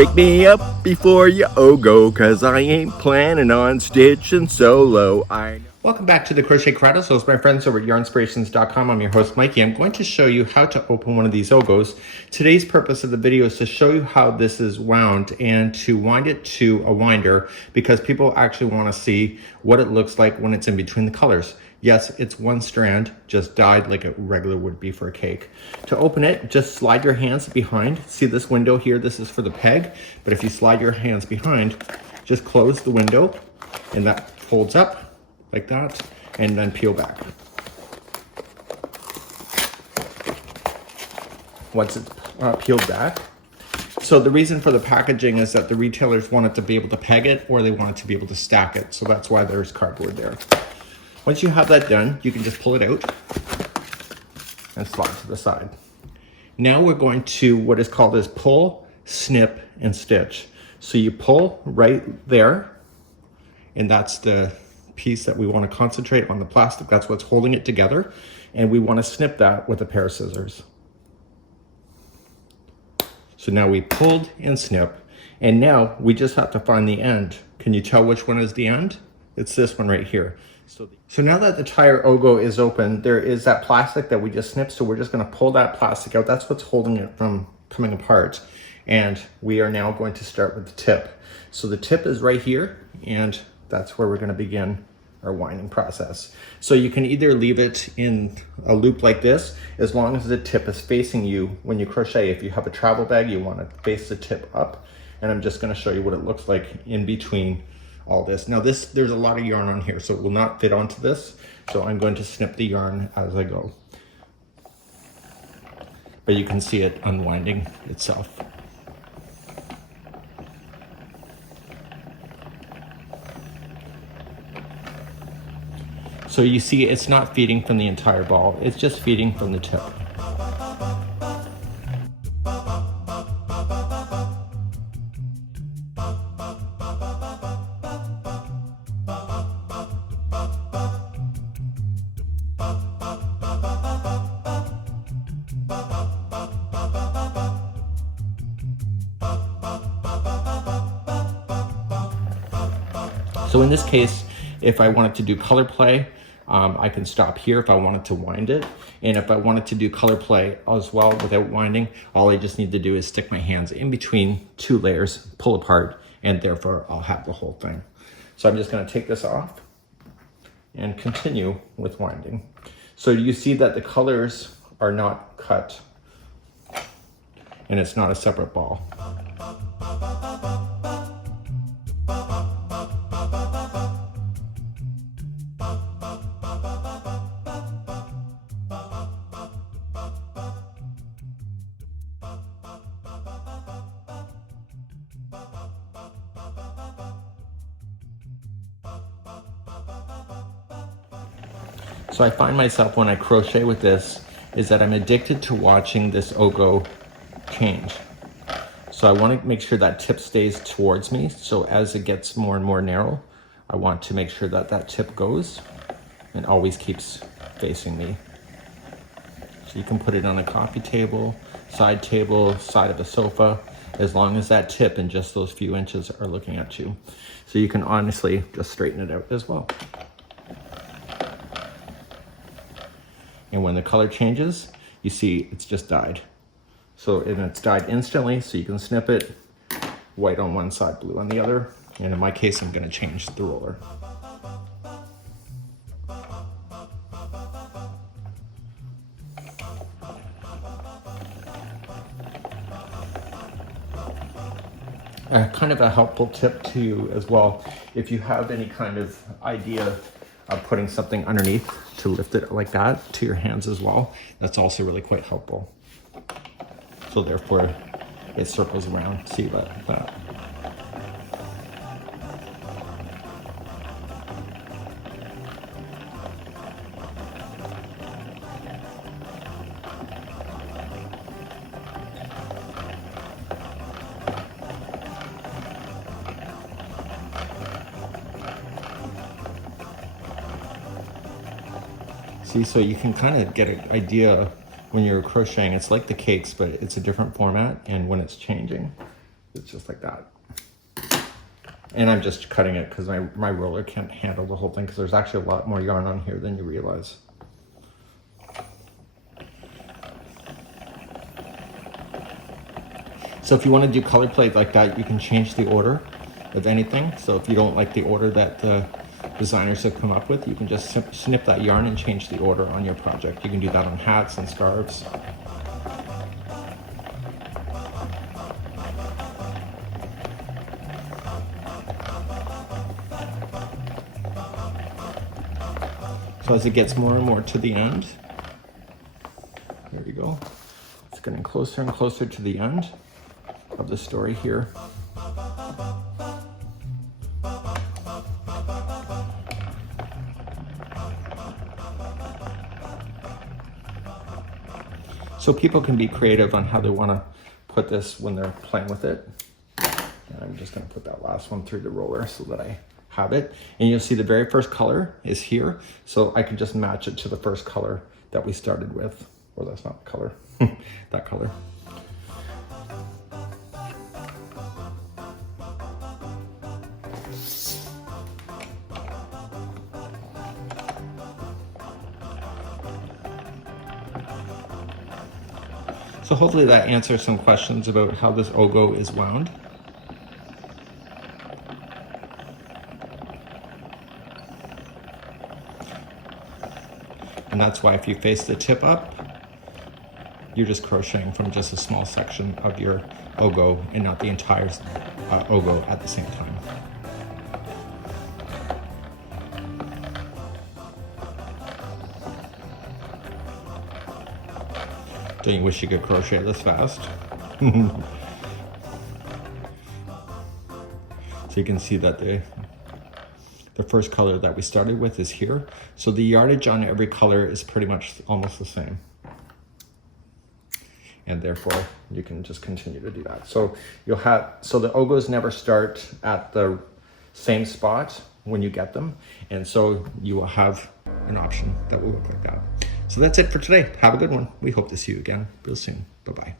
Wake me up before you go, cause I ain't planning on stitching solo. Welcome back to the Crochet Chronicles, my friends over at yarnspirations.com. I'm your host, Mikey. I'm going to show you how to open one of these Ogos. Today's purpose of the video is to show you how this is wound and to wind it to a winder, because people actually want to see what it looks like when it's in between the colors. Yes, it's one strand, just dyed like a regular would be for a cake. To open it, just slide your hands behind. See this window here? This is for the peg, but if you slide your hands behind, just close the window and that folds up like that, and then peel back. Once it's peeled back. So the reason for the packaging is that the retailers want it to be able to peg it, or they want it to be able to stack it. So that's why there's cardboard there. Once you have that done, you can just pull it out and slide to the side. Now we're going to what is called as pull, snip, and stitch. So you pull right there, and that's the piece that we want to concentrate on, the plastic. That's what's holding it together. And we want to snip that with a pair of scissors. So now we pulled and snipped, and now we just have to find the end. Can you tell which one is the end? It's this one right here. So now that the tire Ogo is open, there is that plastic that we just snipped. So we're just going to pull that plastic out. That's what's holding it from coming apart. And we are now going to start with the tip. So the tip is right here, and that's where we're going to begin our winding process. So you can either leave it in a loop like this, as long as the tip is facing you when you crochet. If you have a travel bag, you want to face the tip up. And I'm just going to show you what it looks like in between all this. Now there's a lot of yarn on here, so it will not fit onto this. So I'm going to snip the yarn as I go. But you can see it unwinding itself. So you see it's not feeding from the entire ball, it's just feeding from the tip. So in this case, if I wanted to do color play, I can stop here if I wanted to wind it. And if I wanted to do color play as well without winding, all I just need to do is stick my hands in between two layers, pull apart, and therefore I'll have the whole thing. So I'm just going to take this off and continue with winding. So you see that the colors are not cut and it's not a separate ball. So I find myself when I crochet with this is that I'm addicted to watching this Ogo change. So I want to make sure that tip stays towards me. So as it gets more and more narrow, I want to make sure that that tip goes and always keeps facing me. So you can put it on a coffee table, side of a sofa, as long as that tip and just those few inches are looking at you. So you can honestly just straighten it out as well. And when the color changes, you see it's just dyed. So, and it's dyed instantly, so you can snip it, white on one side, blue on the other. And in my case, I'm gonna change the roller. Kind of a helpful tip to you as well, if you have any kind of idea of putting something underneath to lift it like that to your hands as well, that's also really quite helpful. So therefore it circles around, see that. See, so you can kind of get an idea when you're crocheting. It's like the cakes, but it's a different format, and when it's changing. It's just like that. And I'm just cutting it because my roller can't handle the whole thing, because there's actually a lot more yarn on here than you realize. So if you want to do color plate like that, you can change the order of anything. So if you don't like the order that the designers have come up with, you can just snip that yarn and change the order on your project. You can do that on hats and scarves. So as it gets more and more to the end, there you go. It's getting closer and closer to the end of the story here. So people can be creative on how they want to put this when they're playing with it. And I'm just going to put that last one through the roller so that I have it. And you'll see the very first color is here. So I can just match it to the first color that we started with. Or that's not the color, that color. So hopefully that answers some questions about how this O'Go is wound. And that's why if you face the tip up, you're just crocheting from just a small section of your O'Go and not the entire O'Go at the same time. Don't you wish you could crochet this fast? So you can see that the first color that we started with is here. So the yardage on every color is pretty much almost the same. And therefore you can just continue to do that. So you'll have, so the O'Gos never start at the same spot when you get them. And so you will have an option that will look like that. So that's it for today. Have a good one. We hope to see you again real soon. Bye-bye.